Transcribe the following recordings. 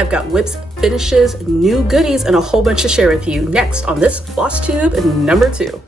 I've got WIPS finishes, new goodies, and a whole bunch to share with you next on this Floss Tube number 2.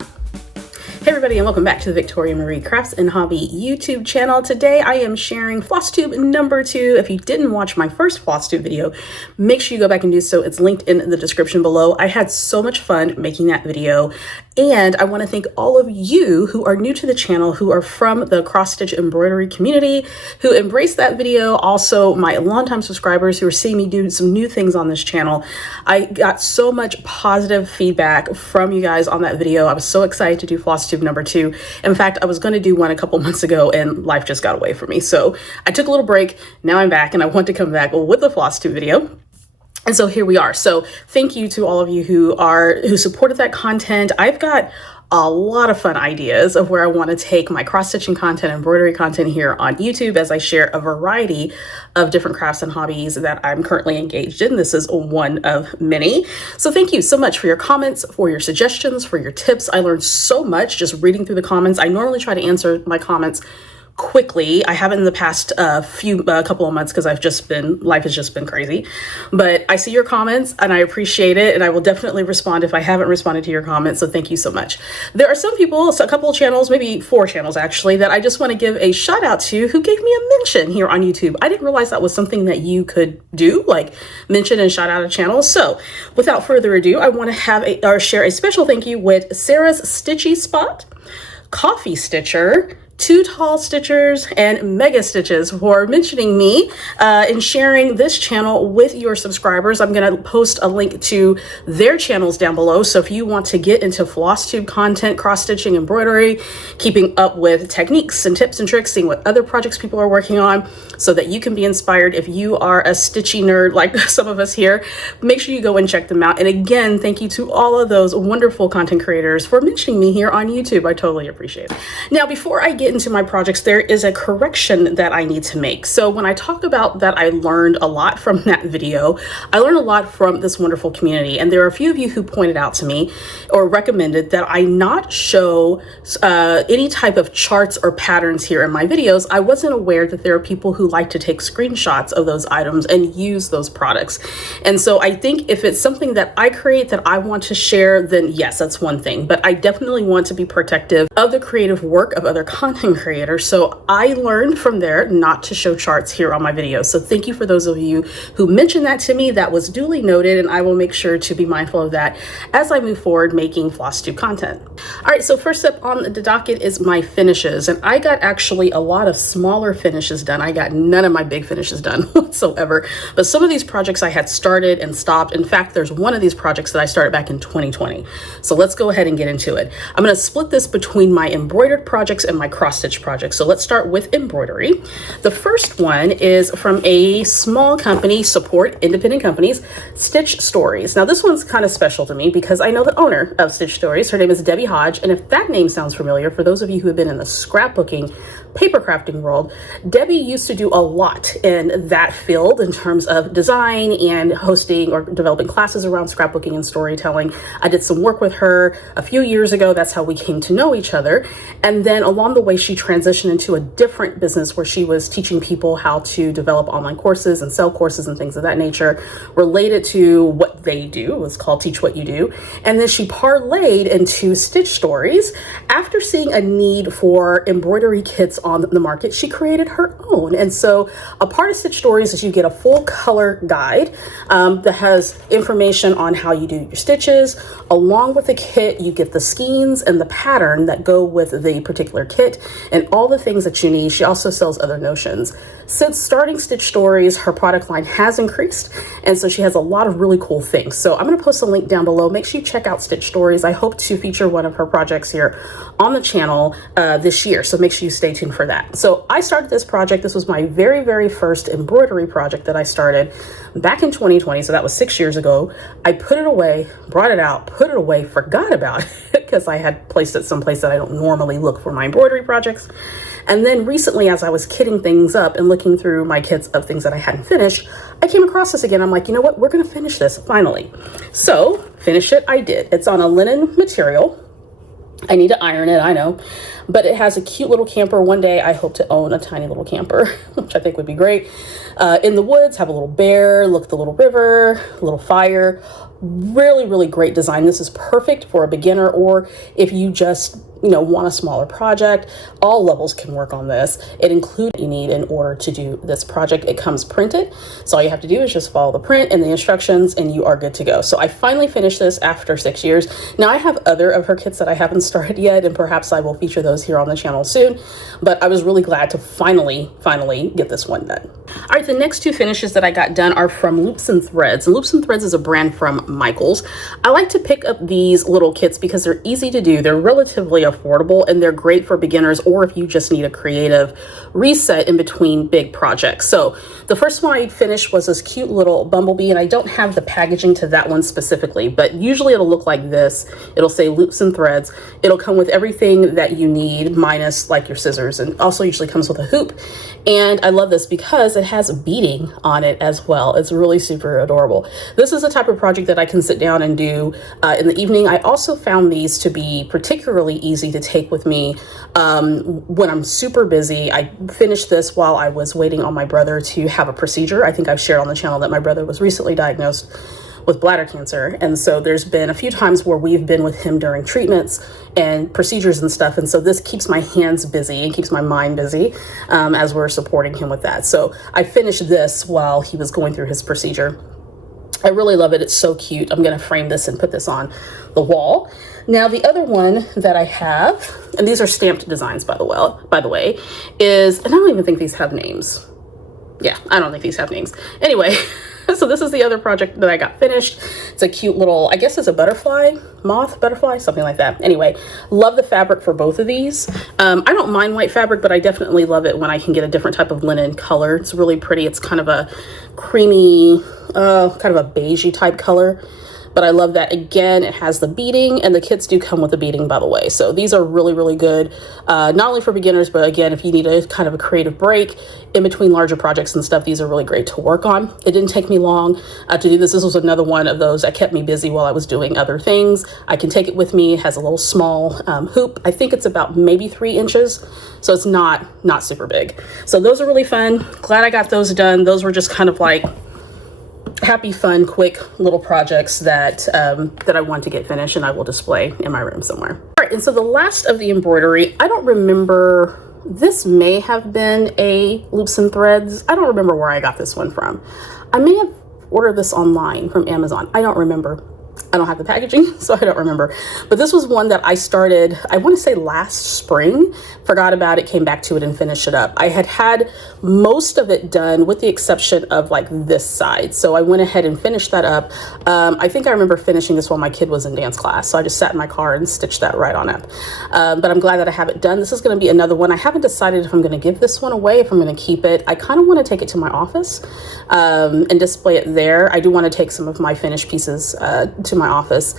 Hey everybody, and welcome back to the Victoria Marie Crafts and Hobby YouTube channel. Today I am sharing Flosstube number 2. If you didn't watch my first Flosstube video, make sure you go back and do so. It's linked in the description below. I had so much fun making that video, and I want to thank all of you who are new to the channel, who are from the cross-stitch embroidery community, who embraced that video. Also, my longtime subscribers who are seeing me do some new things on this channel. I got so much positive feedback from you guys on that video. I was so excited to do Flosstube number 2. In fact, I was going to do one a couple months ago and life just got away from me. So I took a little break. Now I'm back and I want to come back with the Flosstube video. And so here we are. So thank you to all of you who supported that content. I've got a lot of fun ideas of where I want to take my cross-stitching content, embroidery content here on YouTube as I share a variety of different crafts and hobbies that I'm currently engaged in. This is one of many. So thank you so much for your comments, for your suggestions, for your tips. I learned so much just reading through the comments. I normally try to answer my comments quickly. I haven't in the past couple of months because life has just been crazy, but I see your comments and I appreciate it, and I will definitely respond if I haven't responded to your comments. So thank you so much. There are some people, so a couple of channels, maybe 4 channels actually, that I just want to give a shout out to who gave me a mention here on YouTube. I didn't realize that was something that you could do, like mention and shout out a channel. So without further ado, I want to share a special thank you with Sarah's Stitchy Spot, Coffee Stitcher, Two Tall Stitchers, and Mega Stitches for mentioning me and sharing this channel with your subscribers. I'm going to post a link to their channels down below. So if you want to get into Flosstube content, cross-stitching, embroidery, keeping up with techniques and tips and tricks, seeing what other projects people are working on so that you can be inspired if you are a stitchy nerd like some of us here, make sure you go and check them out. And again, thank you to all of those wonderful content creators for mentioning me here on YouTube. I totally appreciate it. Now, before I get into my projects, there is a correction that I need to make. So when I talk about that I learned a lot from that video, I learned a lot from this wonderful community. And there are a few of you who pointed out to me or recommended that I not show any type of charts or patterns here in my videos. I wasn't aware that there are people who like to take screenshots of those items and use those products. And so I think if it's something that I create that I want to share, then yes, that's one thing. But I definitely want to be protective of the creative work of other content creators. So I learned from there not to show charts here on my videos. So thank you for those of you who mentioned that to me. That was duly noted, and I will make sure to be mindful of that as I move forward making Flosstube content. All right, so first up on the docket is my finishes, and I got actually a lot of smaller finishes done. I got none of my big finishes done whatsoever, but some of these projects I had started and stopped. In fact, there's one of these projects that I started back in 2020. So let's go ahead and get into it. I'm going to split this between my embroidered projects and my cross-stitch projects. So let's start with embroidery. The first one is from a small company, support independent companies, Stitch Stories. Now this one's kind of special to me because I know the owner of Stitch Stories. Her name is Debbie Hodge. And if that name sounds familiar, for those of you who have been in the scrapbooking, paper crafting world, Debbie used to do a lot in that field in terms of design and hosting or developing classes around scrapbooking and storytelling. I did some work with her a few years ago. That's how we came to know each other. And then along the way, she transitioned into a different business where she was teaching people how to develop online courses and sell courses and things of that nature related to what they do. It was called Teach What You Do. And then she parlayed into Stitch Stories. After seeing a need for embroidery kits on the market, she created her own. And so a part of Stitch Stories is you get a full color guide that has information on how you do your stitches. Along with the kit, you get the skeins and the pattern that go with the particular kit and all the things that you need. She also sells other notions. Since starting Stitch Stories, her product line has increased, and so she has a lot of really cool things. So I'm going to post a link down below. Make sure you check out Stitch Stories. I hope to feature one of her projects here on the channel this year, so make sure you stay tuned for that. So I started this project. This was my very, very first embroidery project that I started back in 2020. So that was 6 years ago. I put it away, brought it out, put it away, forgot about it because I had placed it someplace that I don't normally look for my embroidery projects. And then recently, as I was kitting things up and looking through my kits of things that I hadn't finished, I came across this again. I'm like, you know what? We're going to finish this finally. So finish it. I did. It's on a linen material. I need to iron it, I know, but it has a cute little camper. One day I hope to own a tiny little camper, which I think would be great. In the woods, have a little bear, look at the little river, a little fire. Really, really great design. This is perfect for a beginner, or if you just, you know, want a smaller project. All levels can work on this. It includes what you need in order to do this project. It comes printed, so all you have to do is just follow the print and the instructions and you are good to go. So I finally finished this after 6 years. Now I have other of her kits that I haven't started yet, and perhaps I will feature those here on the channel soon, but I was really glad to finally get this one done. All right, the next two finishes that I got done are from Loops and Threads. Loops and Threads is a brand from Michaels. I like to pick up these little kits because they're easy to do. They're relatively affordable, and they're great for beginners or if you just need a creative reset in between big projects. So the first one I finished was this cute little bumblebee, and I don't have the packaging to that one specifically, but usually it'll look like this. It'll say Loops and Threads. It'll come with everything that you need minus like your scissors, and also usually comes with a hoop. And I love this because it has beading on it as well. It's really super adorable. This is the type of project that I can sit down and do in the evening. I also found these to be particularly easy to take with me when I'm super busy. I finished this while I was waiting on my brother to have a procedure. I think I've shared on the channel that my brother was recently diagnosed with bladder cancer, and so there's been a few times where we've been with him during treatments and procedures and stuff, and so this keeps my hands busy and keeps my mind busy as we're supporting him with that. So I finished this while he was going through his procedure. I really love it. It's so cute. I'm going to frame this and put this on the wall. Now the other one that I have, and these are stamped designs by the way, is, and I don't even think these have names. Yeah, I don't think these have names. Anyway, so this is the other project that I got finished. It's a cute little, I guess it's a butterfly, butterfly, something like that. Anyway, love the fabric for both of these. I don't mind white fabric, but I definitely love it when I can get a different type of linen color. It's really pretty. It's kind of a creamy, kind of a beigey type color. But I love that. Again, it has the beading, and the kits do come with the beading, by the way. So these are really, really good, not only for beginners, but again, if you need a kind of a creative break in between larger projects and stuff, these are really great to work on. It didn't take me long to do this. This was another one of those that kept me busy while I was doing other things. I can take it with me. It has a little small hoop. I think it's about maybe 3 inches. So it's not super big. So those are really fun. Glad I got those done. Those were just kind of like happy, fun, quick little projects that I want to get finished, and I will display in my room somewhere. All right, and so the last of the embroidery, I don't remember, this may have been a Loops and Threads. I don't remember where I got this one from. I may have ordered this online from Amazon. I don't remember. I don't have the packaging, so I don't remember. But this was one that I started, I want to say last spring, forgot about it, came back to it and finished it up. I had most of it done with the exception of like this side. So I went ahead and finished that up. I think I remember finishing this while my kid was in dance class. So I just sat in my car and stitched that right on up. But I'm glad that I have it done. This is going to be another one. I haven't decided if I'm going to give this one away, if I'm going to keep it. I kind of want to take it to my office and display it there. I do want to take some of my finished pieces to my office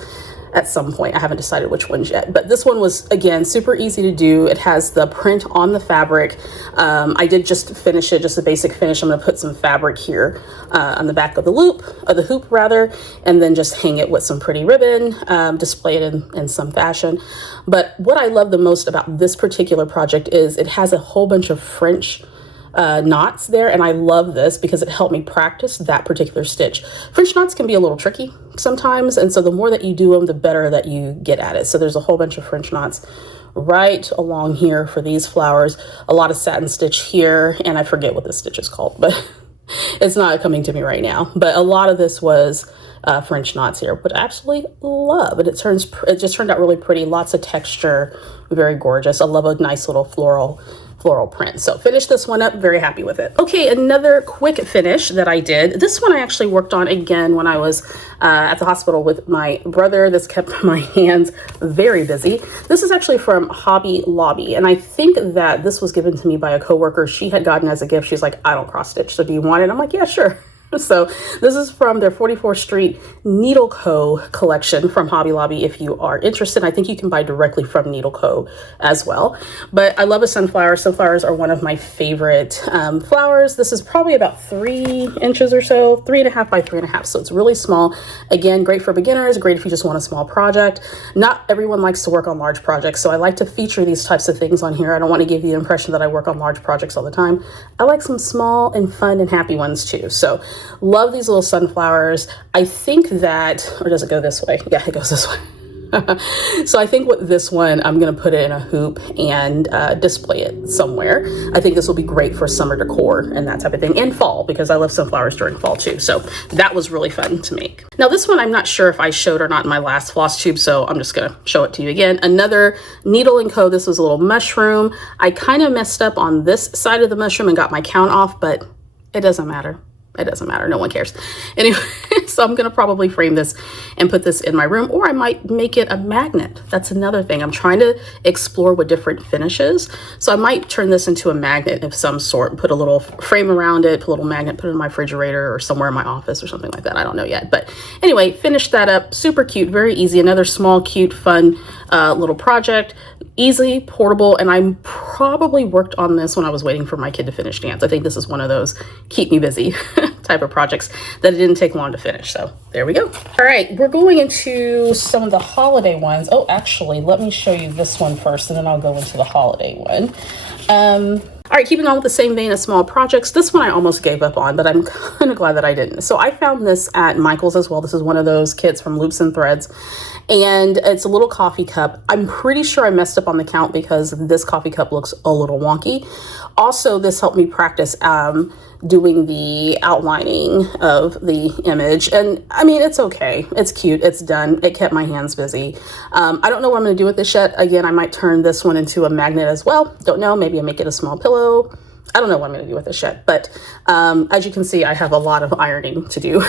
at some point. I haven't decided which ones yet, but this one was, again, super easy to do. It has the print on the fabric. I did just finish it, just a basic finish. I'm going to put some fabric here on the back of the hoop rather, and then just hang it with some pretty ribbon, display it in some fashion. But what I love the most about this particular project is it has a whole bunch of French knots there, and I love this because it helped me practice that particular stitch. French knots can be a little tricky sometimes, and so the more that you do them, the better that you get at it. So there's a whole bunch of French knots right along here for these flowers, a lot of satin stitch here, and I forget what this stitch is called, but it's not coming to me right now. But a lot of this was French knots here, but I absolutely love it. It just turned out really pretty, lots of texture, very gorgeous. I love a nice little floral print. So finished this one up, very happy with it. Okay, another quick finish that I did. This one I actually worked on again when I was at the hospital with my brother. This kept my hands very busy. This is actually from Hobby Lobby, and I think that this was given to me by a coworker. She had gotten as a gift. She's like, I don't cross stitch, so do you want it? I'm like, yeah, sure. So this is from their 44th Street Needle Co. collection from Hobby Lobby. If you are interested, I think you can buy directly from Needle Co. as well. But I love a sunflower. Sunflowers are one of my favorite flowers. This is probably about 3 inches or so, 3.5 by 3.5. So it's really small. Again, great for beginners, great if you just want a small project. Not everyone likes to work on large projects, so I like to feature these types of things on here. I don't want to give you the impression that I work on large projects all the time. I like some small and fun and happy ones too. So love these little sunflowers. I think that, or does it go this way? Yeah, it goes this way. So I think with this one, I'm going to put it in a hoop and display it somewhere. I think this will be great for summer decor and that type of thing, and fall, because I love sunflowers during fall too. So that was really fun to make. Now this one, I'm not sure if I showed or not in my last floss tube, so I'm just going to show it to you again. Another Needle & Co. This was a little mushroom. I kind of messed up on this side of the mushroom and got my count off, but it doesn't matter. It doesn't matter. No one cares. Anyway, so I'm going to probably frame this and put this in my room, or I might make it a magnet. That's another thing. I'm trying to explore with different finishes. So I might turn this into a magnet of some sort and put a little frame around it, put a little magnet, put it in my refrigerator or somewhere in my office or something like that. I don't know yet. But anyway, finished that up. Super cute. Very easy. Another small, cute, fun little project. Easy, portable, and I probably worked on this when I was waiting for my kid to finish dance. I think this is one of those keep me busy type of projects that it didn't take long to finish. So there we go. All right, we're going into some of the holiday ones. Oh, actually, let me show you this one first, and then I'll go into the holiday one. All right, keeping on with the same vein of small projects, this one I almost gave up on, but I'm kind of glad that I didn't. So I found this at Michael's as well. This is one of those kits from Loops and Threads, and it's a little coffee cup. I'm pretty sure I messed up on the count because this coffee cup looks a little wonky. Also, this helped me practice doing the outlining of the image. And I mean, it's okay. It's cute. It's done. It kept my hands busy. I don't know what I'm going to do with this yet. Again, I might turn this one into a magnet as well. Don't know. Maybe I make it a small pillow. I don't know what I'm going to do with this yet. But as you can see, I have a lot of ironing to do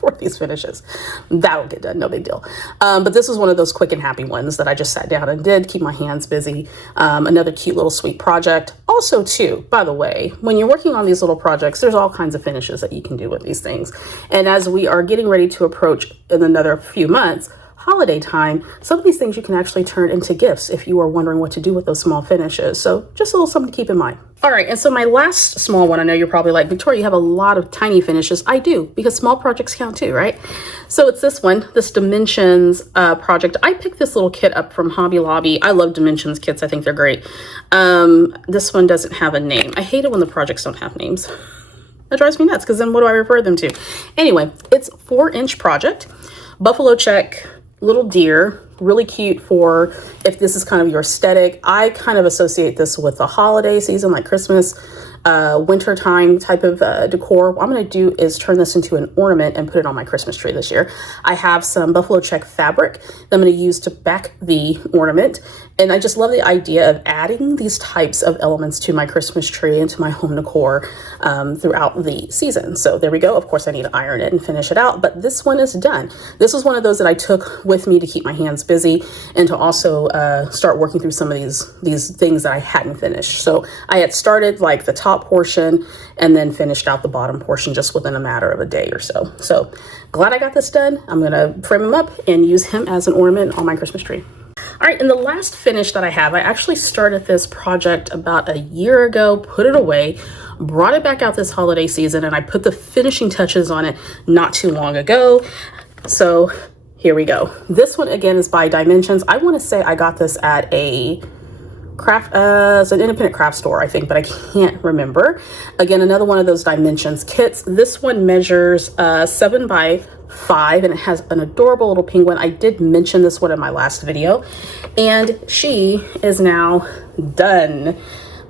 for these finishes. That'll get done, no big deal. But this was one of those quick and happy ones that I just sat down and did, keep my hands busy. Another cute little sweet project. Also too, by the way, when you're working on these little projects, there's all kinds of finishes that you can do with these things. And as we are getting ready to approach in another few months, holiday time, some of these things you can actually turn into gifts if you are wondering what to do with those small finishes. So just a little something to keep in mind. All right, and so my last small one, I know you're probably like, Victoria, you have a lot of tiny finishes. I do, because small projects count too, right? So it's this one, this Dimensions project. I picked this little kit up from Hobby Lobby. I love Dimensions kits. I think they're great. This one doesn't have a name. I hate it when the projects don't have names. That drives me nuts, because then what do I refer them to? Anyway, it's 4-inch project, buffalo check, little deer, really cute for if this is kind of your aesthetic. I kind of associate this with the holiday season, like Christmas, winter time type of decor. What I'm going to do is turn this into an ornament and put it on my Christmas tree this year. I have some buffalo check fabric that I'm going to use to back the ornament. And I just love the idea of adding these types of elements to my Christmas tree and to my home decor throughout the season. So there we go. Of course, I need to iron it and finish it out, but this one is done. This was one of those that I took with me to keep my hands busy and to also start working through some of these things that I hadn't finished. So I had started like the top portion and then finished out the bottom portion just within a matter of a day or so. So glad I got this done. I'm going to frame him up and use him as an ornament on my Christmas tree. All right, and the last finish that I have, I actually started this project about a year ago, put it away, brought it back out this holiday season, and I put the finishing touches on it not too long ago. So here we go. This one again is by Dimensions. I want to say I got this at a craft, it's an independent craft store, I think, but I can't remember. Again, another one of those Dimensions kits. This one measures 7 by 5 and it has an adorable little penguin. I did mention this one in my last video, and she is now done.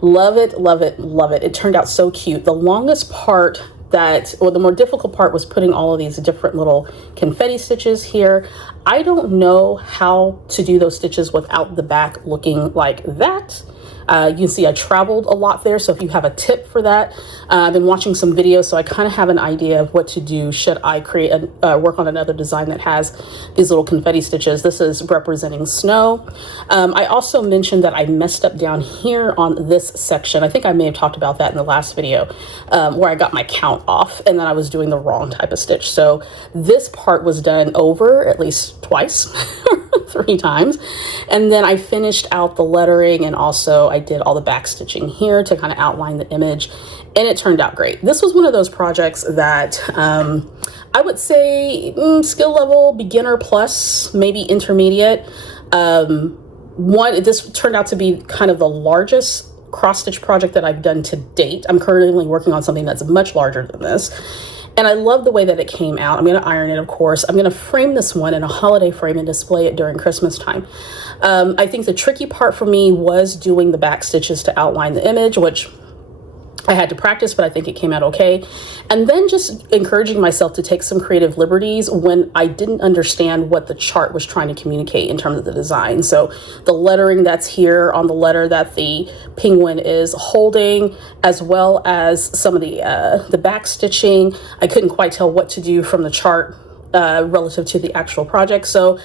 Love it, love it, love it. It turned out so cute. The longest part or the more difficult part was putting all of these different little confetti stitches here. I don't know how to do those stitches without the back looking like that. You can see I traveled a lot there. So if you have a tip for that, I've been watching some videos, so I kind of have an idea of what to do should I create work on another design that has these little confetti stitches. This is representing snow. I also mentioned that I messed up down here on this section. I think I may have talked about that in the last video, where I got my count off and then I was doing the wrong type of stitch. So this part was done over at least twice, 3 times. And then I finished out the lettering, and also I did all the back stitching here to kind of outline the image, and it turned out great. This was one of those projects that I would say skill level beginner plus, maybe intermediate. This turned out to be kind of the largest cross stitch project that I've done to date. I'm currently working on something that's much larger than this. And I love the way that it came out. I'm going to iron it, of course. I'm going to frame this one in a holiday frame and display it during Christmas time. I think the tricky part for me was doing the back stitches to outline the image, which I had to practice, but I think it came out okay. And then just encouraging myself to take some creative liberties when I didn't understand what the chart was trying to communicate in terms of the design. So the lettering that's here on the letter that the penguin is holding, as well as some of the back stitching, I couldn't quite tell what to do from the chart relative to the actual project. So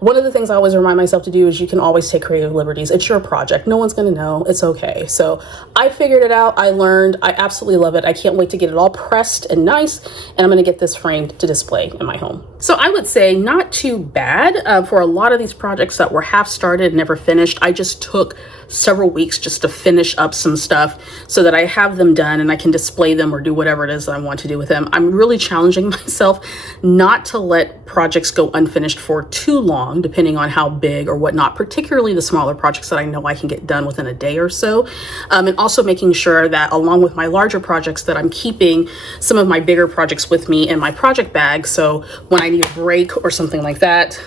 one of the things I always remind myself to do is you can always take creative liberties. It's your project. No one's going to know. It's okay. So I figured it out. I learned. I absolutely love it. I can't wait to get it all pressed and nice. And I'm going to get this framed to display in my home. So I would say not too bad for a lot of these projects that were half started, never finished. I just took several weeks just to finish up some stuff so that I have them done and I can display them or do whatever it is that I want to do with them. I'm really challenging myself not to let projects go unfinished for too long, depending on how big or whatnot, particularly the smaller projects that I know I can get done within a day or so. And also making sure that along with my larger projects that I'm keeping some of my bigger projects with me in my project bag. So when I need a break or something like that,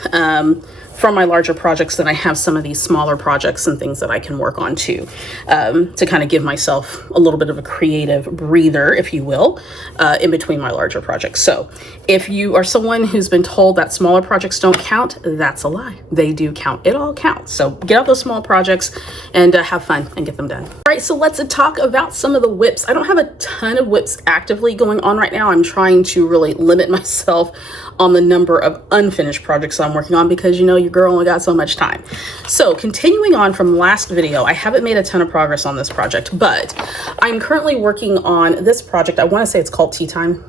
from my larger projects, then I have some of these smaller projects and things that I can work on too, to kind of give myself a little bit of a creative breather, if you will, in between my larger projects. So if you are someone who's been told that smaller projects don't count, that's a lie. They do count. It all counts. So get out those small projects and have fun and get them done. All right, so let's talk about some of the WIPs. I don't have a ton of WIPs actively going on right now. I'm trying to really limit myself on the number of unfinished projects I'm working on because, you know, your girl only got so much time. So continuing on from last video, I haven't made a ton of progress on this project, but I'm currently working on this project. I want to say it's called Tea Time.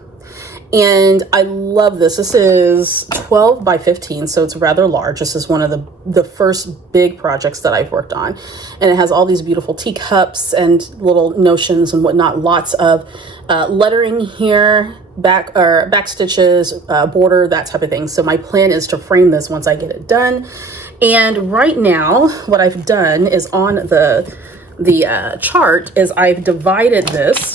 And I love this. This is 12 by 15, so it's rather large. This is one of the first big projects that I've worked on. And it has all these beautiful teacups and little notions and whatnot. Lots of lettering here, back stitches, border, that type of thing. So my plan is to frame this once I get it done. And right now, what I've done is on the chart is I've divided this.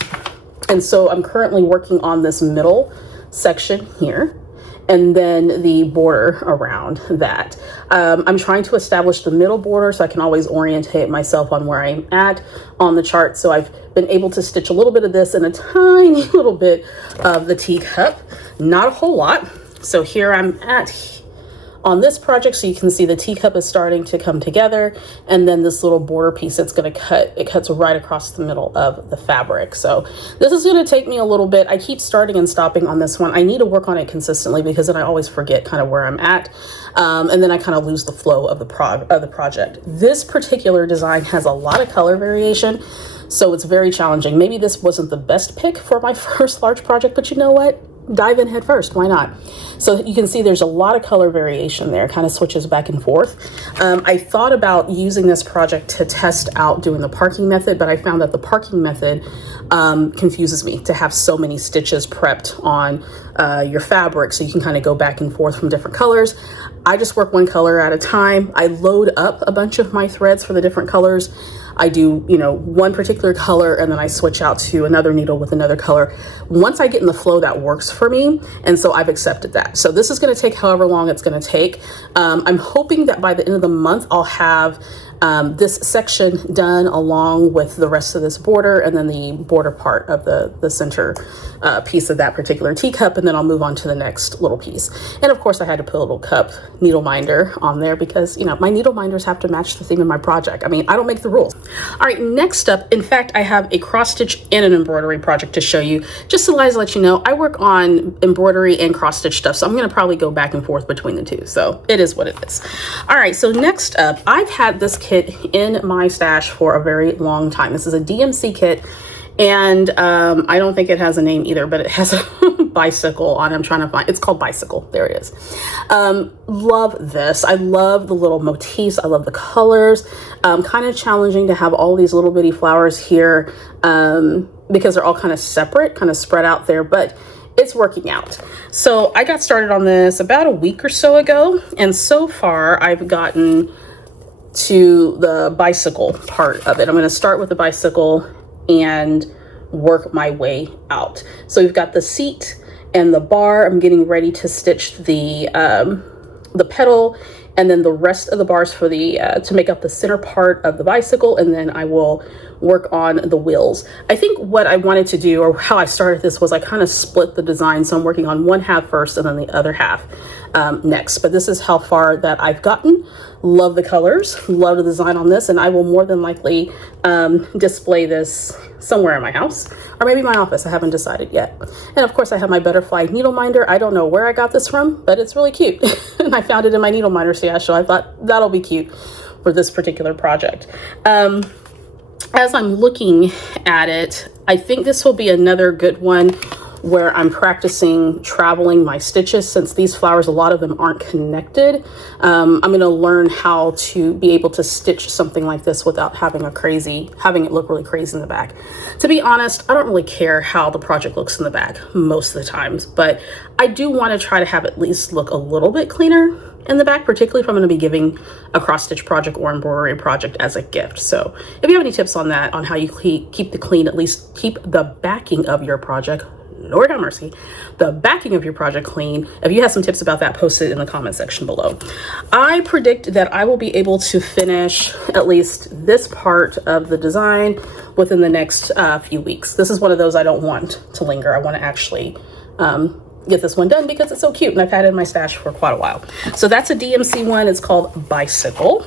And so I'm currently working on this middle section here and then the border around that. I'm trying to establish the middle border so I can always orientate myself on where I'm at on the chart. So I've been able to stitch a little bit of this and a tiny little bit of the teacup, not a whole lot. So here I'm at on this project, so you can see the teacup is starting to come together, and then this little border piece that's going to cut, it cuts right across the middle of the fabric. So this is going to take me a little bit. I keep starting and stopping on this one. I need to work on it consistently because then I always forget kind of where I'm at, and then I kind of lose the flow of the project. This particular design has a lot of color variation, so it's very challenging. Maybe this wasn't the best pick for my first large project, but you know what? Dive in head first. Why not? So you can see there's a lot of color variation there, kind of switches back and forth. I thought about using this project to test out doing the parking method, but I found that the parking method confuses me to have so many stitches prepped on your fabric so you can kind of go back and forth from different colors. I just work one color at a time. I load up a bunch of my threads for the different colors. I do, you know, one particular color and then I switch out to another needle with another color. Once I get in the flow, that works for me. And so I've accepted that. So this is going to take however long it's going to take. I'm hoping that by the end of the month, I'll have this section done along with the rest of this border, and then the border part of the center piece of that particular teacup, and then I'll move on to the next little piece. And of course I had to put a little cup needle minder on there because, you know, my needle minders have to match the theme of my project. I mean, I don't make the rules. All right, next up, in fact, I have a cross stitch and an embroidery project to show you. Just to let you know, I work on embroidery and cross stitch stuff, so I'm going to probably go back and forth between the two. So it is what it is. All right, so next up, I've had this kit in my stash for a very long time. This is a DMC kit, and I don't think it has a name either, but it has a bicycle on it. I'm trying to find, it's called Bicycle. There it is. Love this. I love the little motifs. I love the colors. Kind of challenging to have all these little bitty flowers here because they're all kind of separate, kind of spread out there, but it's working out. So I got started on this about a week or so ago, and so far I've gotten to the bicycle part of it. I'm going to start with the bicycle and work my way out. So we've got the seat and the bar. I'm getting ready to stitch the pedal, and then the rest of the bars for the to make up the center part of the bicycle, and then I will work on the wheels. I think what I wanted to do, or how I started this, was I kind of split the design. So I'm working on one half first and then the other half next. But this is how far that I've gotten. Love the colors, love the design on this, and I will more than likely display this somewhere in my house or maybe my office. I haven't decided yet. And of course I have my butterfly needle minder. I don't know where I got this from, but it's really cute. And I found it in my needle minder stash, so I thought that'll be cute for this particular project. As I'm looking at it, I think this will be another good one where I'm practicing traveling my stitches. Since these flowers, a lot of them aren't connected, I'm going to learn how to be able to stitch something like this without having it look really crazy in the back. To be honest, I don't really care how the project looks in the back most of the times, but I do want to try to have it at least look a little bit cleaner in the back, particularly if I'm going to be giving a cross stitch project or embroidery project as a gift. So if you have any tips on that, on how you keep the clean, at least keep the backing of your project, Lord have mercy, the backing of your project clean. If you have some tips about that, post it in the comment section below. I predict that I will be able to finish at least this part of the design within the next few weeks. This is one of those I don't want to linger. I want to actually get this one done because it's so cute, and I've had it in my stash for quite a while. So that's a DMC one. It's called Bicycle.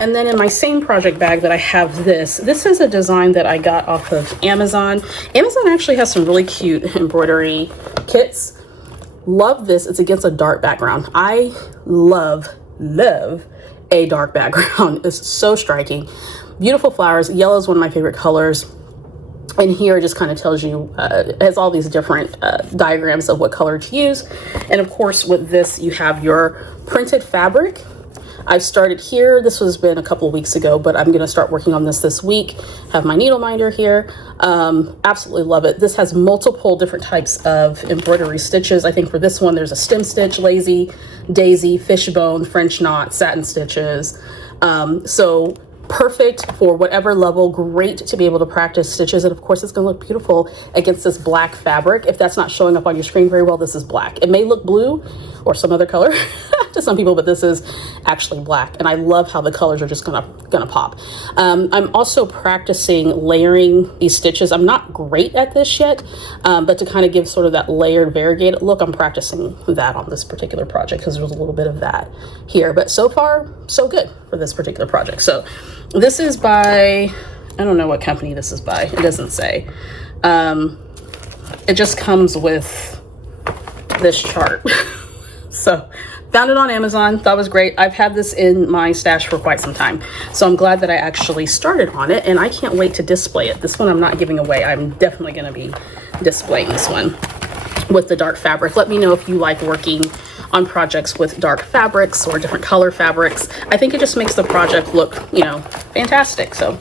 And then in my same project bag that I have this is a design that I got off of Amazon. Amazon actually has some really cute embroidery kits. Love this. It's against a dark background. I love a dark background. It's so striking. Beautiful flowers. Yellow is one of my favorite colors. And here it just kind of tells you, it has all these different diagrams of what color to use. And of course with this, you have your printed fabric. I've started here. This was been a couple of weeks ago, but I'm going to start working on this week. Have my needle minder here. Absolutely love it. This has multiple different types of embroidery stitches. I think for this one, there's a stem stitch, lazy, daisy, fishbone, French knot, satin stitches. So perfect for whatever level. Great to be able to practice stitches, and of course it's going to look beautiful against this black fabric. If that's not showing up on your screen very well, this is black. It may look blue or some other color to some people, but this is actually black, and I love how the colors are just gonna pop. I'm also practicing layering these stitches. I'm not great at this yet, but to kind of give sort of that layered variegated look, I'm practicing that on this particular project because there's a little bit of that here, but so far so good for this particular project. So this is by, I don't know what company this is by. It doesn't say. It just comes with this chart. So found it on Amazon, thought it was great. I've had this in my stash for quite some time. So I'm glad that I actually started on it, and I can't wait to display it. This one I'm not giving away. I'm definitely gonna be displaying this one with the dark fabric. Let me know if you like working on projects with dark fabrics or different color fabrics. I think it just makes the project look, you know, fantastic. So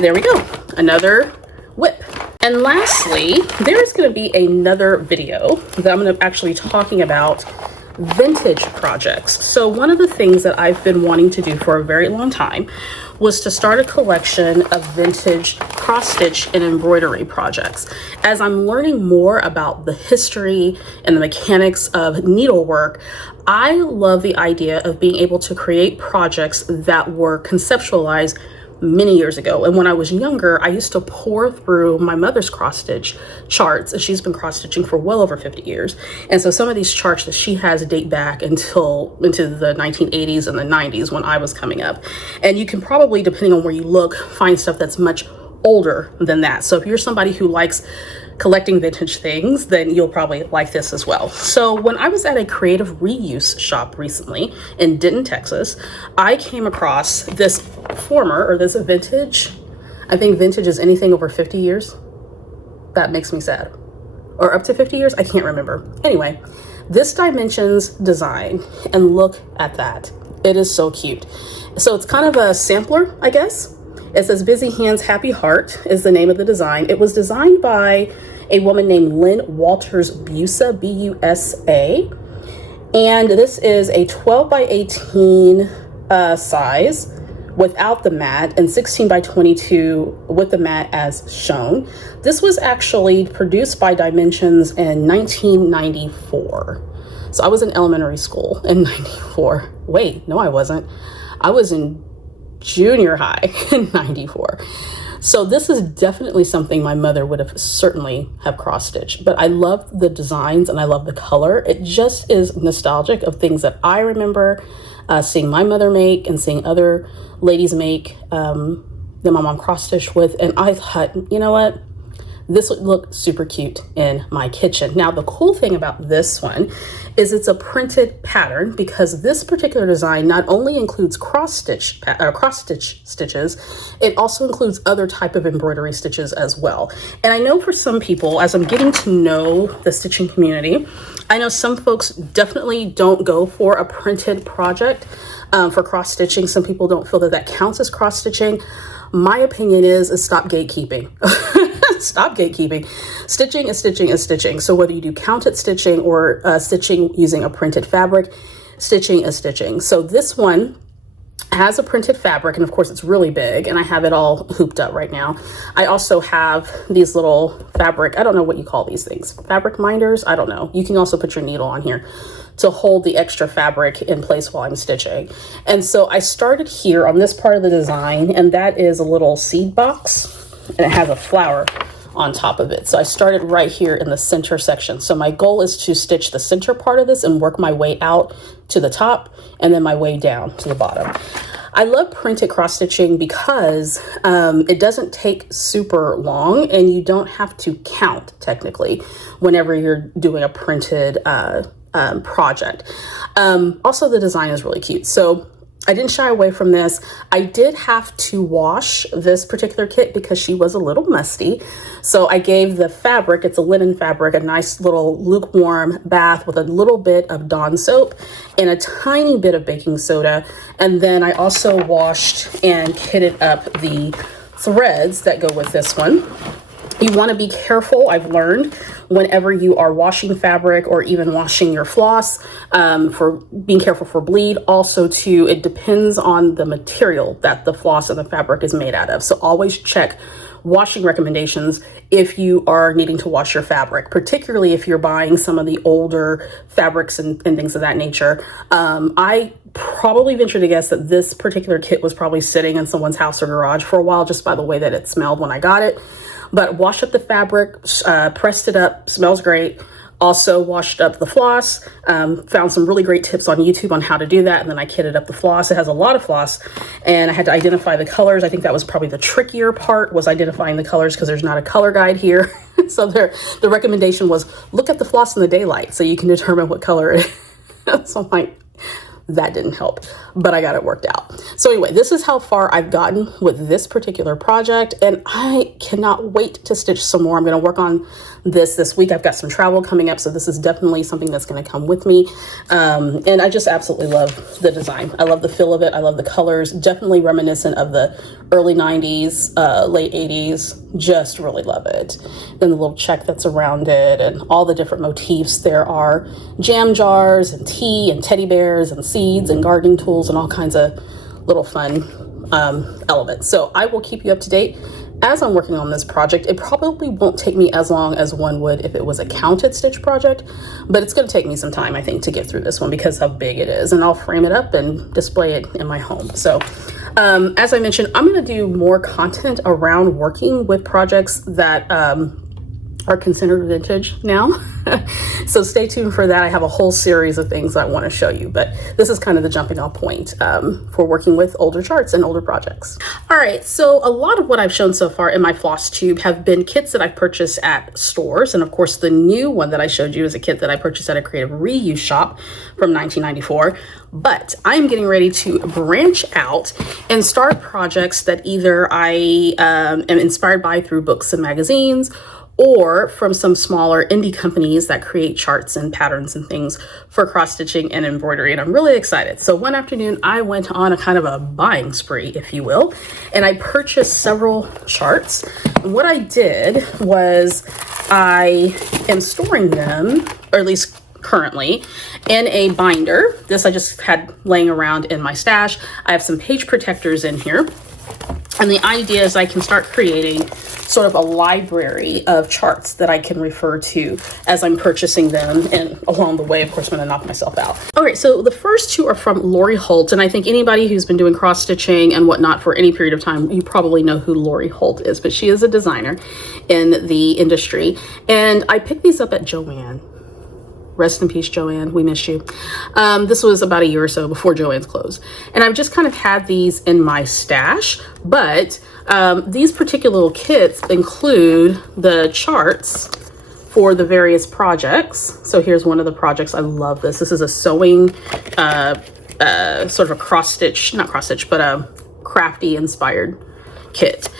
there we go, another whip. And lastly, there is going to be another video that I'm going to actually talking about vintage projects. So one of the things that I've been wanting to do for a very long time was to start a collection of vintage cross stitch and embroidery projects. As I'm learning more about the history and the mechanics of needlework, I love the idea of being able to create projects that were conceptualized many years ago. And when I was younger, I used to pour through my mother's cross stitch charts, and she's been cross stitching for well over 50 years. And so some of these charts that she has date back into the 1980s and the 90s when I was coming up. And you can probably, depending on where you look, find stuff that's much older than that. So if you're somebody who likes collecting vintage things, then you'll probably like this as well. So when I was at a creative reuse shop recently in Denton, Texas, I came across this this vintage. I think vintage is anything over 50 years. That makes me sad. Or up to 50 years? I can't remember. Anyway, this Dimensions design, and look at that. It is so cute. So it's kind of a sampler, I guess. It says Busy Hands, Happy Heart is the name of the design. It was designed by a woman named Lynn Walters Busa, B-U-S-A. And this is a 12 by 18 size without the mat, and 16 by 22 with the mat as shown. This was actually produced by Dimensions in 1994. So I was in elementary school in 94. Wait, no, I wasn't. I was in junior high in 94. So this is definitely something my mother would have certainly have cross stitched, but I love the designs and I love the color. It just is nostalgic of things that I remember seeing my mother make and seeing other ladies make that my mom cross stitched with. And I thought, you know what? This would look super cute in my kitchen. Now, the cool thing about this one is it's a printed pattern, because this particular design not only includes cross stitch stitches, it also includes other type of embroidery stitches as well. And I know for some people, as I'm getting to know the stitching community, I know some folks definitely don't go for a printed project for cross stitching. Some people don't feel that that counts as cross stitching. My opinion is stop gatekeeping. Stop gatekeeping. Stitching is stitching is stitching. So whether you do counted stitching or stitching using a printed fabric, stitching is stitching. So this one has a printed fabric, and of course it's really big, and I have it all hooped up right now. I also have these little fabric, I don't know what you call these things, fabric minders, I don't know. You can also put your needle on here to hold the extra fabric in place while I'm stitching. And so I started here on this part of the design, and that is a little seed box, and it has a flower on top of it. So I started right here in the center section. So my goal is to stitch the center part of this and work my way out to the top and then my way down to the bottom. I love printed cross stitching because it doesn't take super long, and you don't have to count technically whenever you're doing a printed project. Also, the design is really cute. So I didn't shy away from this. I did have to wash this particular kit because she was a little musty. So I gave the fabric, it's a linen fabric, a nice little lukewarm bath with a little bit of Dawn soap and a tiny bit of baking soda. And then I also washed and kitted up the threads that go with this one. You want to be careful, I've learned, whenever you are washing fabric or even washing your floss, for being careful for bleed. Also too, it depends on the material that the floss and the fabric is made out of. So always check washing recommendations if you are needing to wash your fabric, particularly if you're buying some of the older fabrics and things of that nature. I probably venture to guess that this particular kit was probably sitting in someone's house or garage for a while, just by the way that it smelled when I got it. But washed up the fabric, pressed it up, smells great. Also washed up the floss, found some really great tips on YouTube on how to do that. And then I kitted up the floss. It has a lot of floss, and I had to identify the colors. I think that was probably the trickier part, was identifying the colors, because there's not a color guide here. So the recommendation was look at the floss in the daylight so you can determine what color it is. So I'm like, That didn't help, but I got it worked out. So anyway, this is how far I've gotten with this particular project, and I cannot wait to stitch some more. I'm going to work on this week. I've got some travel coming up, so this is definitely something that's going to come with me. And I just absolutely love the design. I love the feel of it. I love the colors, definitely reminiscent of the early 90s, late 80s. Just really love it. Then the little check that's around it and all the different motifs. There are jam jars and tea and teddy bears and seeds and gardening tools and all kinds of little fun elements. So I will keep you up to date as I'm working on this project. It probably won't take me as long as one would if it was a counted stitch project, but it's going to take me some time, I think, to get through this one because how big it is, and I'll frame it up and display it in my home. So as I mentioned, I'm going to do more content around working with projects that are considered vintage now. So stay tuned for that. I have a whole series of things I want to show you, but this is kind of the jumping off point for working with older charts and older projects. All right, so a lot of what I've shown so far in my Floss Tube have been kits that I purchased at stores. And of course, the new one that I showed you is a kit that I purchased at a creative reuse shop from 1994. But I'm getting ready to branch out and start projects that either I am inspired by through books and magazines, or from some smaller indie companies that create charts and patterns and things for cross stitching and embroidery. And I'm really excited. So one afternoon I went on a kind of a buying spree, if you will, and I purchased several charts. And what I did was I am storing them, or at least currently, in a binder. This I just had laying around in my stash. I have some page protectors in here. And the idea is I can start creating sort of a library of charts that I can refer to as I'm purchasing them, and along the way, of course, I'm going to knock myself out. All right, so the first two are from Lori Holt, and I think anybody who's been doing cross stitching and whatnot for any period of time, you probably know who Lori Holt is, but she is a designer in the industry, and I picked these up at Joann. Rest in peace, Joann. We miss you. This was about a year or so before Joann's closed. And I've just kind of had these in my stash, but these particular little kits include the charts for the various projects. So here's one of the projects. I love this. This is a sewing, sort of a cross stitch, not cross stitch, but a crafty inspired kit.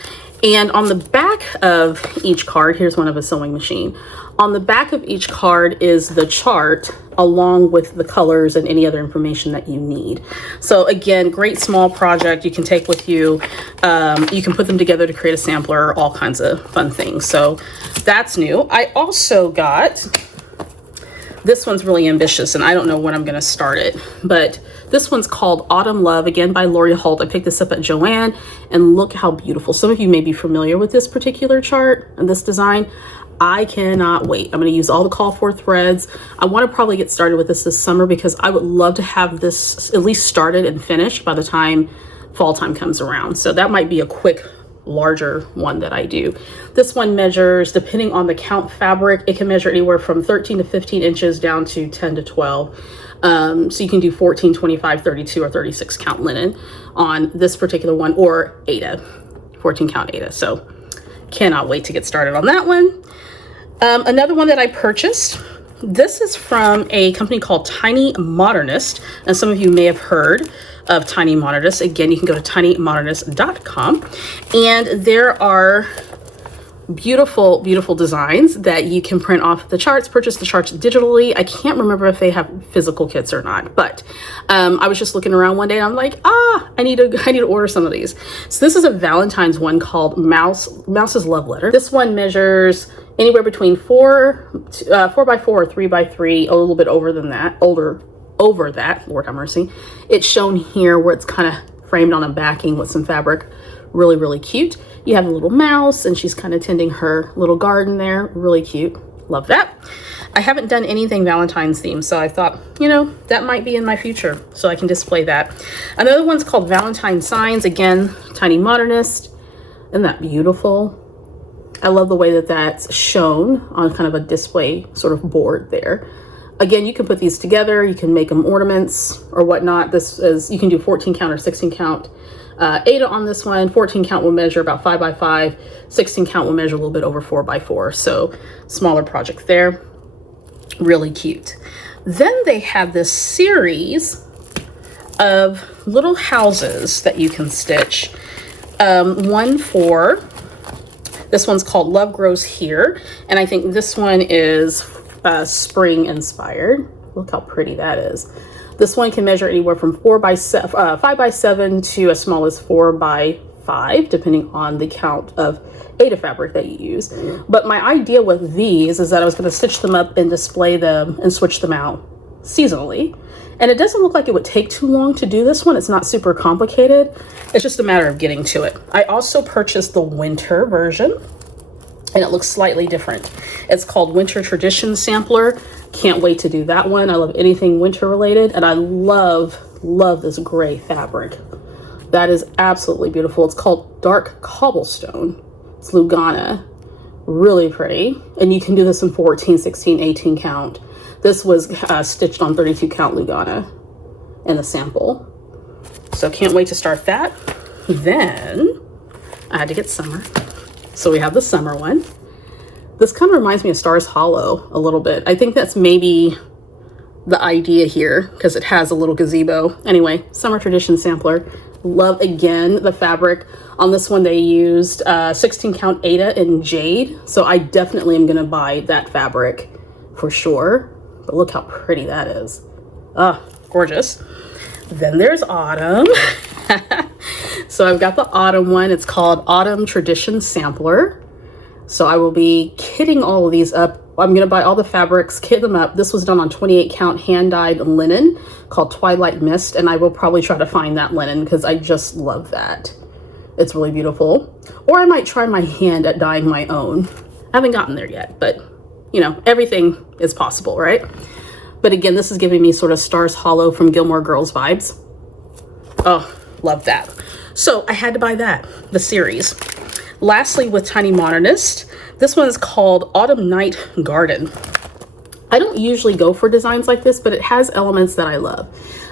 And on the back of each card, here's one of a sewing machine. On the back of each card is the chart along with the colors and any other information that you need. So again, great small project you can take with you. You can put them together to create a sampler, all kinds of fun things. So that's new. I also got, this one's really ambitious and I don't know when I'm gonna start it, but this one's called Autumn Love, again by Lori Holt. I picked this up at Joann, and look how beautiful. Some of you may be familiar with this particular chart and this design. I cannot wait. I'm going to use all the call for threads. I want to probably get started with this summer because I would love to have this at least started and finished by the time fall time comes around. So that might be a quick, larger one that I do. This one measures, depending on the count fabric, it can measure anywhere from 13 to 15 inches down to 10 to 12. So you can do 14, 25, 32, or 36 count linen on this particular one, or Aida, 14 count Aida. So cannot wait to get started on that one. Another one that I purchased, this is from a company called Tiny Modernist, and some of you may have heard of Tiny Modernist. Again, you can go to tinymodernist.com, and there are beautiful, beautiful designs that you can print off the charts, purchase the charts digitally. I can't remember if they have physical kits or not, but I was just looking around one day and I'm like, I need to order some of these. So this is a Valentine's one called Mouse's Love Letter. This one measures anywhere between 4x4 or 3x3, a little bit over that, Lord have mercy. It's shown here where it's kind of framed on a backing with some fabric. Really, really cute. You have a little mouse and she's kind of tending her little garden there. Really cute. Love that. I haven't done anything Valentine's themed, so I thought, you know, that might be in my future, so I can display that. Another one's called Valentine Signs. Again, Tiny Modernist. Isn't that beautiful? I love the way that that's shown on kind of a display sort of board there. Again, you can put these together. You can make them ornaments or whatnot. This is, you can do 14 count or 16 count. Aida on this one. 14 count will measure about 5x5. 16 count will measure a little bit over 4x4. So smaller project there. Really cute. Then they have this series of little houses that you can stitch. This one's called Love Grows Here, and I think this one is spring inspired. Look how pretty that is. This one can measure anywhere from 5 by 7 to as small as 4 by 5, depending on the count of Aida fabric that you use. But my idea with these is that I was going to stitch them up and display them and switch them out seasonally. And it doesn't look like it would take too long to do this one. It's not super complicated. It's just a matter of getting to it. I also purchased the winter version, and it looks slightly different. It's called Winter Tradition Sampler. Can't wait to do that one. I love anything winter related, and I love this gray fabric. That is absolutely beautiful. It's called Dark Cobblestone. It's Lugana. Really pretty. And you can do this in 14, 16, 18 count. This was stitched on 32 count Lugana in the sample. So can't wait to start that. Then I had to get summer. So we have the summer one. This kind of reminds me of Stars Hollow a little bit. I think that's maybe the idea here because it has a little gazebo. Anyway, Summer Tradition Sampler. Love, again, the fabric. On this one, they used 16 count Aida in Jade. So I definitely am going to buy that fabric for sure. But look how pretty that is. Ah, gorgeous. Then there's Autumn. So I've got the Autumn one. It's called Autumn Tradition Sampler. So I will be kitting all of these up. I'm going to buy all the fabrics, kit them up. This was done on 28 count hand-dyed linen called Twilight Mist. And I will probably try to find that linen because I just love that. It's really beautiful. Or I might try my hand at dyeing my own. I haven't gotten there yet, but you know, everything is possible, right? But again, this is giving me sort of Stars Hollow from Gilmore Girls vibes. Oh, love that. So I had to buy that, the series. Lastly, with Tiny Modernist, this one is called Autumn Night Garden. I don't usually go for designs like this, but it has elements that I love.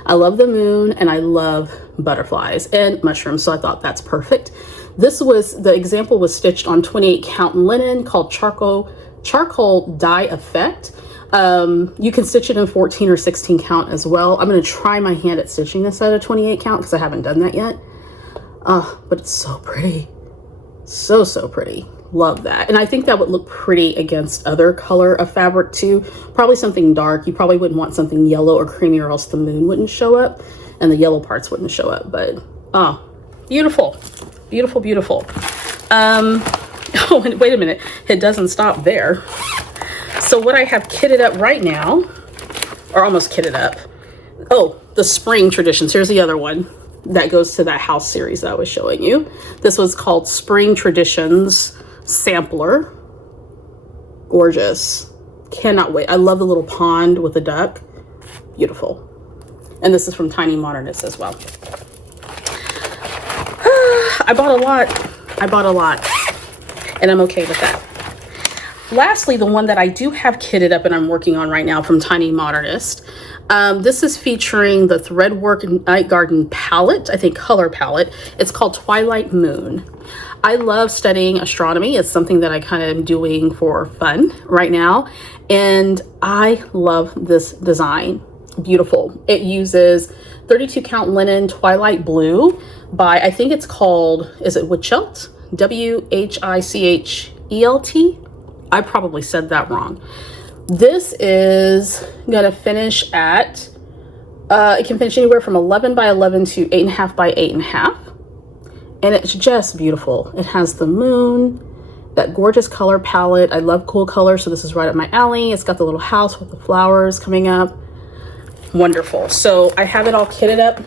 I love the moon and I love butterflies and mushrooms, so I thought that's perfect. The example was stitched on 28 count linen called Charcoal Dye Effect. You can stitch it in 14 or 16 count as well. I'm going to try my hand at stitching this at a 28 count because I haven't done that yet. But it's so pretty. So pretty. Love that. And I think that would look pretty against other color of fabric too. Probably something dark. You probably wouldn't want something yellow or creamy or else the moon wouldn't show up and the yellow parts wouldn't show up. But beautiful. Beautiful, beautiful. Oh, and wait a minute. It doesn't stop there. So what I have kitted up right now, or almost kitted up. Oh, the Spring Traditions. Here's the other one that goes to that house series that I was showing you. This was called Spring Traditions Sampler. Gorgeous. Cannot wait. I love the little pond with the duck. Beautiful. And this is from Tiny Modernist as well. I bought a lot. And I'm okay with that. Lastly, the one that I do have kitted up and I'm working on right now from Tiny Modernist. This is featuring the Threadwork Night Garden palette, I think color palette. It's called Twilight Moon. I love studying astronomy. It's something that I kind of am doing for fun right now. And I love this design. Beautiful. It uses 32 count linen Twilight Blue by, I think it's called, is it Wichelt? W-H-I-C-H-E-L-T? I probably said that wrong. This is gonna finish at, it can finish anywhere from 11 by 11 to 8.5 by 8.5. And it's just beautiful. It has the moon, that gorgeous color palette. I love cool colors, so this is right up my alley. It's got the little house with the flowers coming up. Wonderful. So I have it all kitted up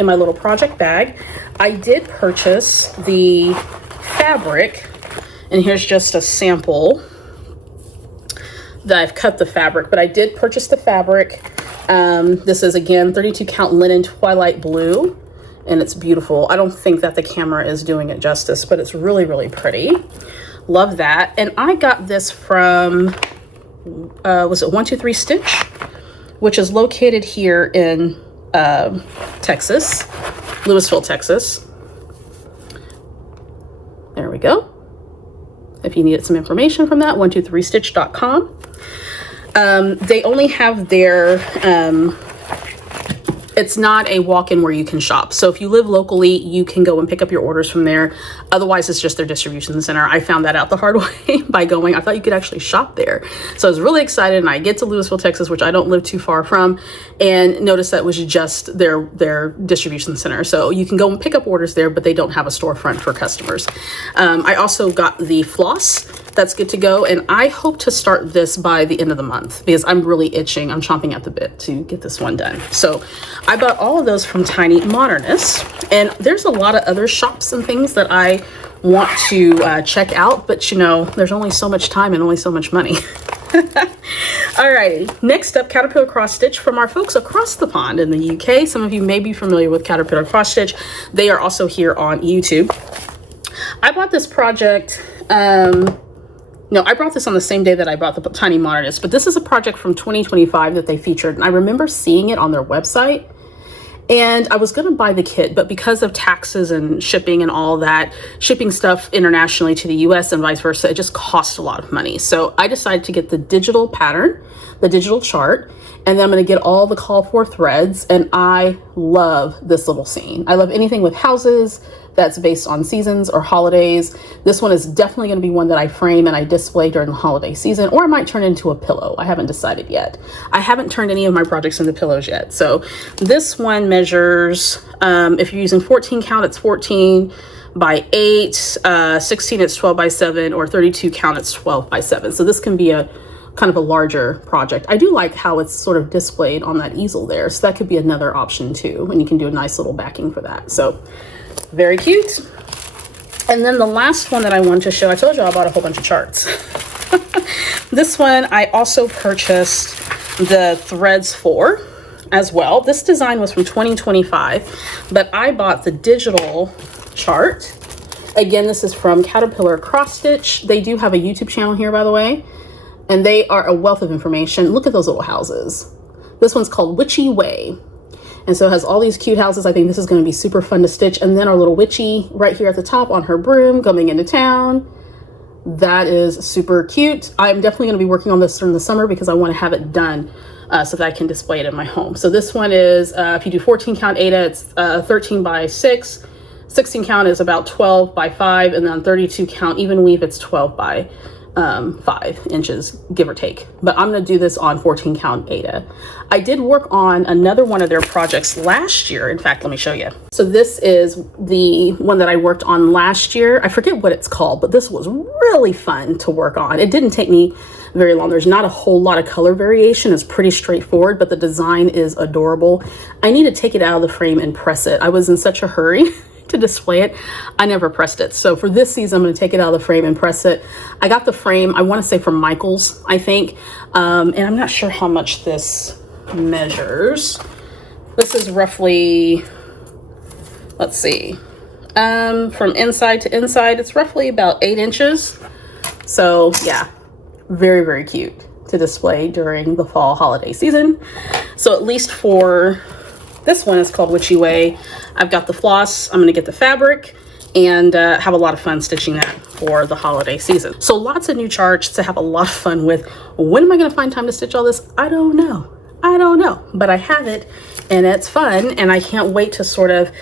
in my little project bag. I did purchase the fabric, and here's just a sample that I've cut the fabric, but I did purchase the fabric. This is again 32 count linen Twilight Blue, and it's beautiful. I don't think that the camera is doing it justice, but it's really, really pretty. Love that. And I got this from, was it 123 Stitch, which is located here in Texas, Louisville, Texas. There we go. If you needed some information from that, 123stitch.com. They only have their it's not a walk-in where you can shop. So if you live locally, you can go and pick up your orders from there. Otherwise, it's just their distribution center. I found that out the hard way by going. I thought you could actually shop there. So I was really excited, and I get to Louisville, Texas, which I don't live too far from, and noticed that was just their distribution center. So you can go and pick up orders there, but they don't have a storefront for customers. I also got the floss. That's good to go. And I hope to start this by the end of the month because I'm really itching. I'm chomping at the bit to get this one done. So I bought all of those from Tiny Modernist, and there's a lot of other shops and things that I want to check out, but you know, there's only so much time and only so much money. Alrighty, next up, Caterpillar Cross Stitch from our folks across the pond in the UK. Some of you may be familiar with Caterpillar Cross Stitch. They are also here on YouTube. I bought this project, no, I brought this on the same day that I bought the Tiny Modernist, but this is a project from 2025 that they featured. And I remember seeing it on their website, and I was going to buy the kit, but because of taxes and shipping and all that, shipping stuff internationally to the US and vice versa, it just cost a lot of money. So I decided to get the digital pattern, the digital chart, and then I'm going to get all the call for threads. And I love this little scene. I love anything with houses that's based on seasons or holidays. This one is definitely going to be one that I frame and I display during the holiday season, or I might turn it into a pillow. I haven't decided yet. I haven't turned any of my projects into pillows yet. So this one measures, if you're using 14 count, it's 14 by 8, 16 it's 12 by 7, or 32 count, it's 12 by 7. So this can be a kind of a larger project. I do like how it's sort of displayed on that easel there. So that could be another option too. And you can do a nice little backing for that. So very cute. And then the last one that I wanted to show, I told you I bought a whole bunch of charts. This one I also purchased the threads for as well. This design was from 2025, but I bought the digital chart. Again, this is from Caterpillar Cross Stitch. They do have a YouTube channel here, by the way, and they are a wealth of information. Look at those little houses. This one's called Witchy Way. And so it has all these cute houses. I think this is going to be super fun to stitch. And then our little witchy right here at the top on her broom coming into town. That is super cute. I'm definitely going to be working on this during the summer because I want to have it done so that I can display it in my home. So this one is, if you do 14 count Ada, it's 13 by 6. 16 count is about 12 by 5. And then 32 count even weave, it's 12 by 5 inches, give or take. But I'm going to do this on 14 count Ada. I did work on another one of their projects last year. In fact, let me show you. So this is the one that I worked on last year. I forget what it's called, but this was really fun to work on. It didn't take me very long. There's not a whole lot of color variation. It's pretty straightforward, but the design is adorable. I need to take it out of the frame and press it. I was in such a hurry to display it. I never pressed it. So for this season, I'm going to take it out of the frame and press it. I got the frame, I want to say from Michael's, I think. And I'm not sure how much this measures. This is roughly, let's see, from inside to inside, it's roughly about 8 inches. So yeah, very, very cute to display during the fall holiday season. So at least for this one, is called Witchy Way. I've got the floss. I'm going to get the fabric and have a lot of fun stitching that for the holiday season. So lots of new charts to have a lot of fun with. When am I going to find time to stitch all this? I don't know. I don't know, but I have it and it's fun, and I can't wait to sort of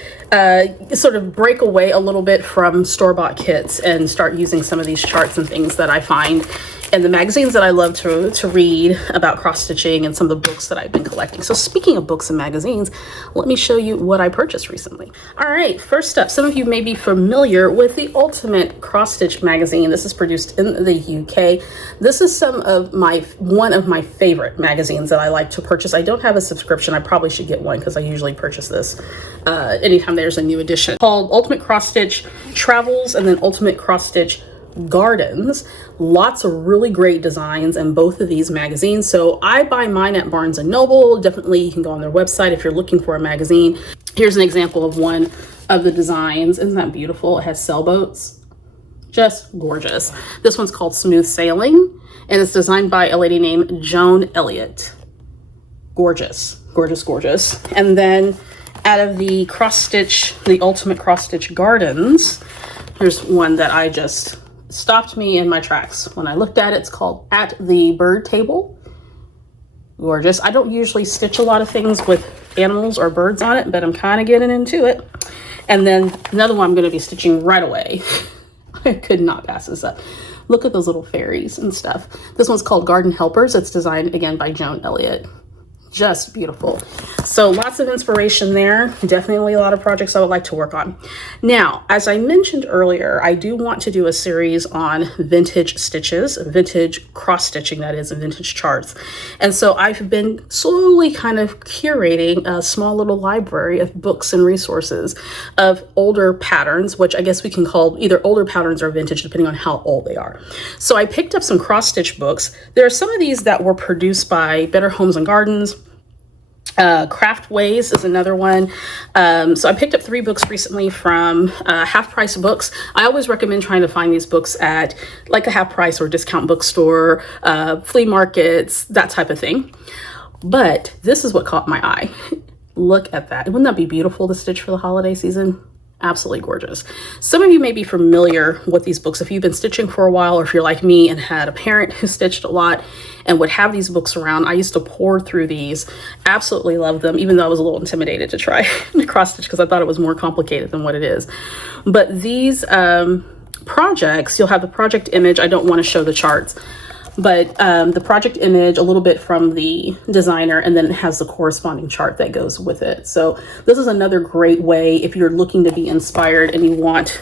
break away a little bit from store-bought kits and start using some of these charts and things that I find in the magazines that I love to read about cross-stitching and some of the books that I've been collecting. So speaking of books and magazines, let me show you what I purchased recently. All right, first up, some of you may be familiar with the Ultimate Cross Stitch magazine. This is produced in the UK. This is one of my favorite magazines that I like to purchase. I don't have a subscription. I probably should get one because I usually purchase this anytime there's a new edition. Called Ultimate Cross Stitch Travels and then Ultimate Cross Stitch Gardens. Lots of really great designs in both of these magazines. So I buy mine at Barnes & Noble. Definitely you can go on their website if you're looking for a magazine. Here's an example of one of the designs. Isn't that beautiful? It has sailboats. Just gorgeous. This one's called Smooth Sailing, and it's designed by a lady named Joan Elliott. Gorgeous, gorgeous, gorgeous. And then out of the cross stitch, the Ultimate Cross Stitch Gardens, here's one that I just stopped me in my tracks when I looked at it. It's called At the Bird Table. Gorgeous. I don't usually stitch a lot of things with animals or birds on it, but I'm kind of getting into it. And then another one I'm going to be stitching right away. I could not pass this up. Look at those little fairies and stuff. This one's called Garden Helpers. It's designed again by Joan Elliott. Just beautiful. So lots of inspiration there. Definitely a lot of projects I would like to work on. Now, as I mentioned earlier, I do want to do a series on vintage stitches, vintage cross stitching, that is, and vintage charts. And so I've been slowly kind of curating a small little library of books and resources of older patterns, which I guess we can call either older patterns or vintage, depending on how old they are. So I picked up some cross stitch books. There are some of these that were produced by Better Homes and Gardens. Craft Ways is another one. So I picked up 3 books recently from Half Price Books. I always recommend trying to find these books at like a half price or discount bookstore, flea markets, that type of thing. But this is what caught my eye. Look at that. Wouldn't that be beautiful to stitch for the holiday season? Absolutely gorgeous. Some of you may be familiar with these books if you've been stitching for a while, or if you're like me and had a parent who stitched a lot and would have these books around. I used to pour through these, absolutely loved them, even though I was a little intimidated to try to cross stitch because I thought it was more complicated than what it is. But these projects, you'll have the project image. I don't want to show the charts, but the project image, a little bit from the designer, and then it has the corresponding chart that goes with it. So this is another great way if you're looking to be inspired and you want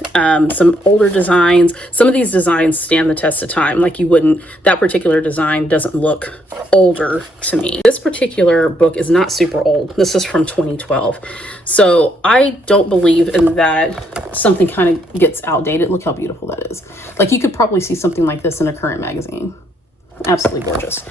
some older designs. Some of these designs stand the test of time. Like you wouldn't, that particular design doesn't look older to me. This particular book is not super old. This is from 2012. So I don't believe in that something kind of gets outdated. Look how beautiful that is. Like you could probably see something like this in a current magazine. Absolutely gorgeous.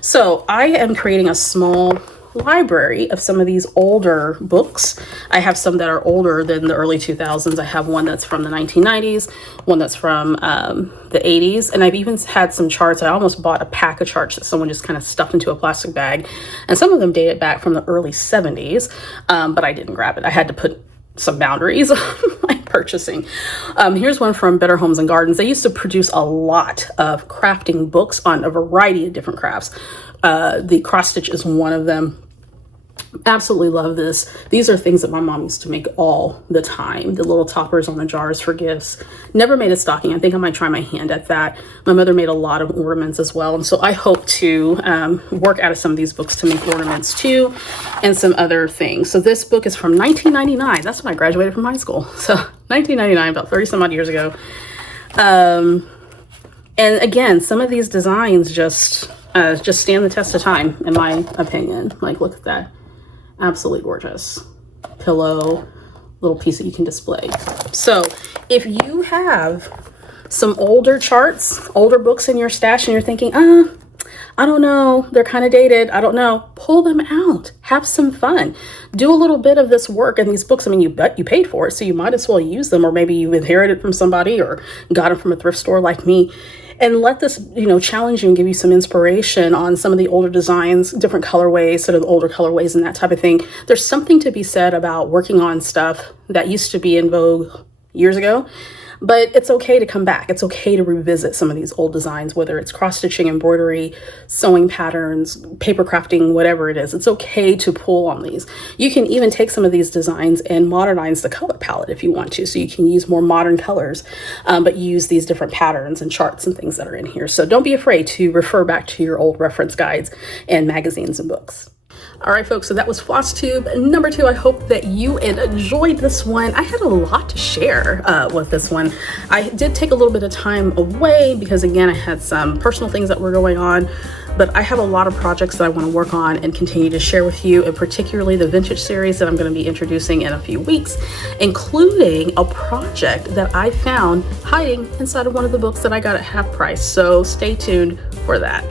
So I am creating a small library of some of these older books. I have some that are older than the early 2000s. I have one that's from the 1990s, one that's from the 80s, and I've even had some charts. I almost bought a pack of charts that someone just kind of stuffed into a plastic bag, and some of them dated back from the early 70s, but I didn't grab it. I had to put some boundaries on my purchasing. Here's one from Better Homes and Gardens. They used to produce a lot of crafting books on a variety of different crafts. The cross stitch is one of them. Absolutely love this. These are things that my mom used to make all the time. The little toppers on the jars for gifts. Never made a stocking. I think I might try my hand at that. My mother made a lot of ornaments as well. And so I hope to work out of some of these books to make ornaments too, and some other things. So this book is from 1999. That's when I graduated from high school. So 1999, about 30 some odd years ago. And again, some of these designs just stand the test of time, in my opinion. Like, look at that. Absolutely gorgeous. Pillow, little piece that you can display. So if you have some older charts, older books in your stash and you're thinking, I don't know, they're kind of dated, I don't know, pull them out, have some fun, do a little bit of this work. And these books, I mean, you paid for it, so you might as well use them, or maybe you inherited from somebody or got them from a thrift store like me. And let this, challenge you and give you some inspiration on some of the older designs, different colorways, sort of the older colorways and that type of thing. There's something to be said about working on stuff that used to be in vogue years ago, but it's okay to come back. It's okay to revisit some of these old designs, whether it's cross-stitching, embroidery, sewing patterns, paper crafting, whatever it is. It's okay to pull on these. You can even take some of these designs and modernize the color palette if you want to, so you can use more modern colors, but use these different patterns and charts and things that are in here. So don't be afraid to refer back to your old reference guides and magazines and books. All right, folks, so that was Floss Tube number 2. I hope that you enjoyed this one. I had a lot to share with this one. I did take a little bit of time away because, again, I had some personal things that were going on, but I have a lot of projects that I want to work on and continue to share with you, and particularly the vintage series that I'm going to be introducing in a few weeks, including a project that I found hiding inside of one of the books that I got at half price. So stay tuned for that.